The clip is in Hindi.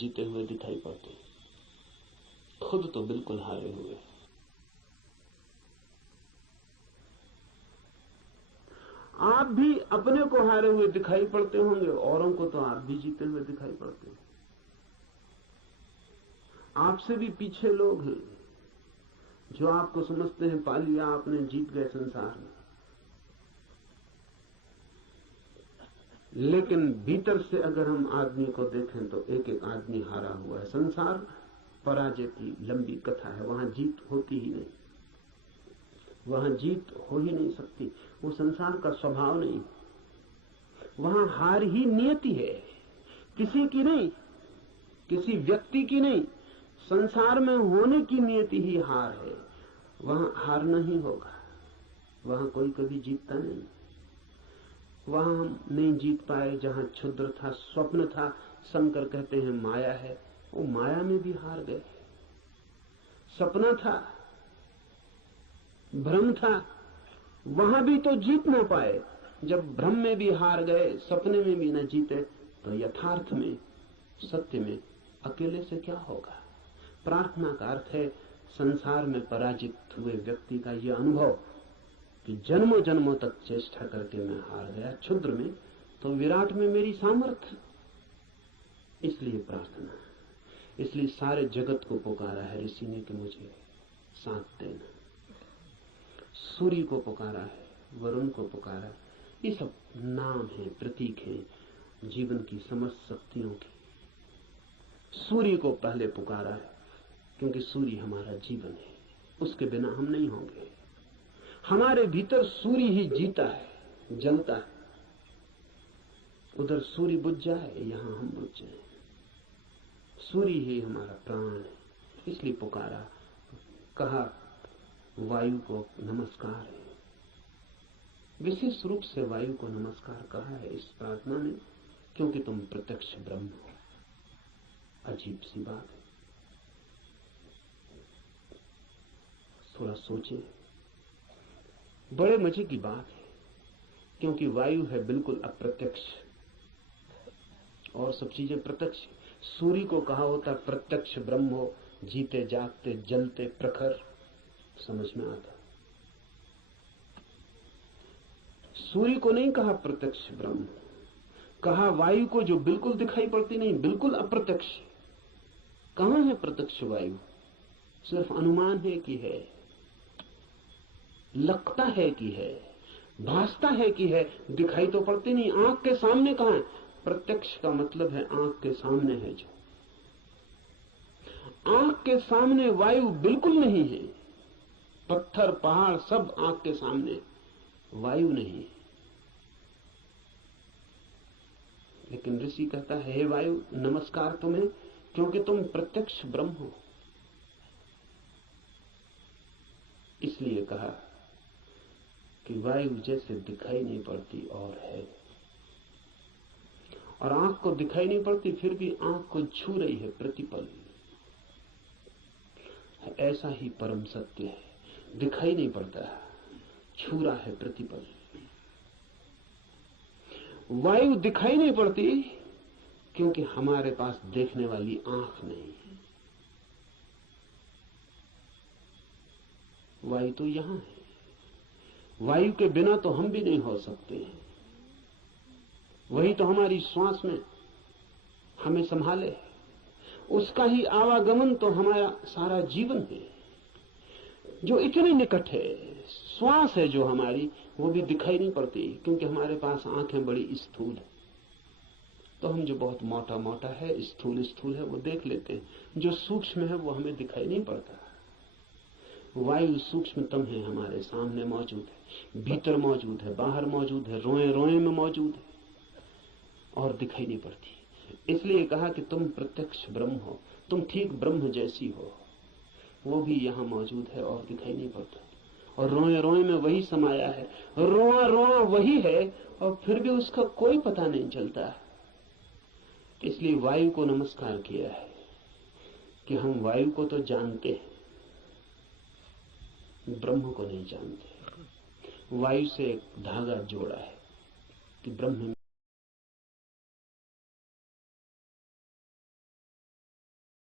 जीते हुए दिखाई पड़ते, खुद तो बिल्कुल हारे हुए। आप भी अपने को हारे हुए दिखाई पड़ते होंगे, औरों को तो आप भी जीते हुए दिखाई पड़ते हैं। आपसे भी पीछे लोग हैं जो आपको समझते हैं पा लिया आपने, जीत गए संसार में, लेकिन भीतर से अगर हम आदमी को देखें तो एक एक आदमी हारा हुआ है। संसार पराजय की लंबी कथा है, वहां जीत होती ही नहीं, वहां जीत हो ही नहीं सकती, वो संसार का स्वभाव नहीं। वहां हार ही नियति है, किसी की नहीं, किसी व्यक्ति की नहीं, संसार में होने की नियति ही हार है। वहां हारना ही होगा, वहां कोई कभी जीतता नहीं। वहां हम नहीं जीत पाए जहां क्षुद्र था, स्वप्न था, शंकर कहते हैं माया है, वो माया में भी हार गए। सपना था, भ्रम था, वहां भी तो जीत ना पाए। जब भ्रम में भी हार गए, सपने में भी न जीते, तो यथार्थ में, सत्य में अकेले से क्या होगा। प्रार्थना का अर्थ है संसार में पराजित हुए व्यक्ति का यह अनुभव कि जन्मों जन्मों तक चेष्टा करके मैं हार गया, क्षुद्र में तो विराट में मेरी सामर्थ्य। इसलिए प्रार्थना, इसलिए सारे जगत को पुकारा है ऋषि ने कि मुझे साथ देना। सूर्य को पुकारा है, वरुण को पुकारा, ये सब नाम है, प्रतीक है जीवन की समस्त शक्तियों की। सूर्य को पहले पुकारा है क्योंकि सूर्य हमारा जीवन है, उसके बिना हम नहीं होंगे। हमारे भीतर सूर्य ही जीता है, जलता है। उधर सूर्य बुझ जाए, यहां हम बुझ जाए। सूर्य ही हमारा प्राण है, इसलिए पुकारा। कहा वायु को नमस्कार है, विशेष रूप से वायु को नमस्कार कहा है इस प्रार्थना में, क्योंकि तुम प्रत्यक्ष ब्रह्म हो। अजीब सी बात है, थोड़ा सोचे, बड़े मजे की बात है, क्योंकि वायु है बिल्कुल अप्रत्यक्ष और सब चीजें प्रत्यक्ष। सूर्य को कहा होता प्रत्यक्ष ब्रह्म हो, जीते जागते जलते प्रखर, समझ में आता। सूर्य को नहीं कहा प्रत्यक्ष ब्रह्म, कहा वायु को जो बिल्कुल दिखाई पड़ती नहीं, बिल्कुल अप्रत्यक्ष। कहां है प्रत्यक्ष वायु? सिर्फ अनुमान है कि है, लगता है कि है, भासता है कि है, दिखाई तो पड़ती नहीं। आंख के सामने कहां है? प्रत्यक्ष का मतलब है आंख के सामने है। जो आंख के सामने वायु बिल्कुल नहीं है, पत्थर पहाड़ सब आंख के सामने, वायु नहीं है। लेकिन ऋषि कहता है हे वायु नमस्कार तुम्हें, क्योंकि तुम प्रत्यक्ष ब्रह्म हो। इसलिए कहा कि वायु जैसे दिखाई नहीं पड़ती और है, और आंख को दिखाई नहीं पड़ती फिर भी आंख को छू रही है प्रतिपल। ऐसा ही परम सत्य है, दिखाई नहीं पड़ता, छू रहा है प्रतिपल। वायु दिखाई नहीं पड़ती क्योंकि हमारे पास देखने वाली आंख नहीं है। वायु तो यहां है, वायु के बिना तो हम भी नहीं हो सकते हैं। वही तो हमारी श्वास में हमें संभाले, उसका ही आवागमन तो हमारा सारा जीवन है, जो इतने निकट है। श्वास है जो हमारी, वो भी दिखाई नहीं पड़ती क्योंकि हमारे पास आंखें बड़ी स्थूल है। तो हम जो बहुत मोटा मोटा है, स्थूल स्थूल है, वो देख लेते हैं, जो सूक्ष्म है वो हमें दिखाई नहीं पड़ता। वायु सूक्ष्मतम है, हमारे सामने मौजूद है, भीतर मौजूद है, बाहर मौजूद है, रोए रोए में मौजूद है और दिखाई नहीं पड़ती। इसलिए कहा कि तुम प्रत्यक्ष ब्रह्म हो, तुम ठीक ब्रह्म जैसी हो, वो भी यहां मौजूद है और दिखाई नहीं पड़ता। और रोए रोए में वही समाया है, रोआ रोआ वही है और फिर भी उसका कोई पता नहीं चलता। इसलिए वायु को नमस्कार किया है कि हम वायु को तो जानते हैं, ब्रह्म को नहीं जानते। वायु से एक धागा जोड़ा है कि ब्रह्म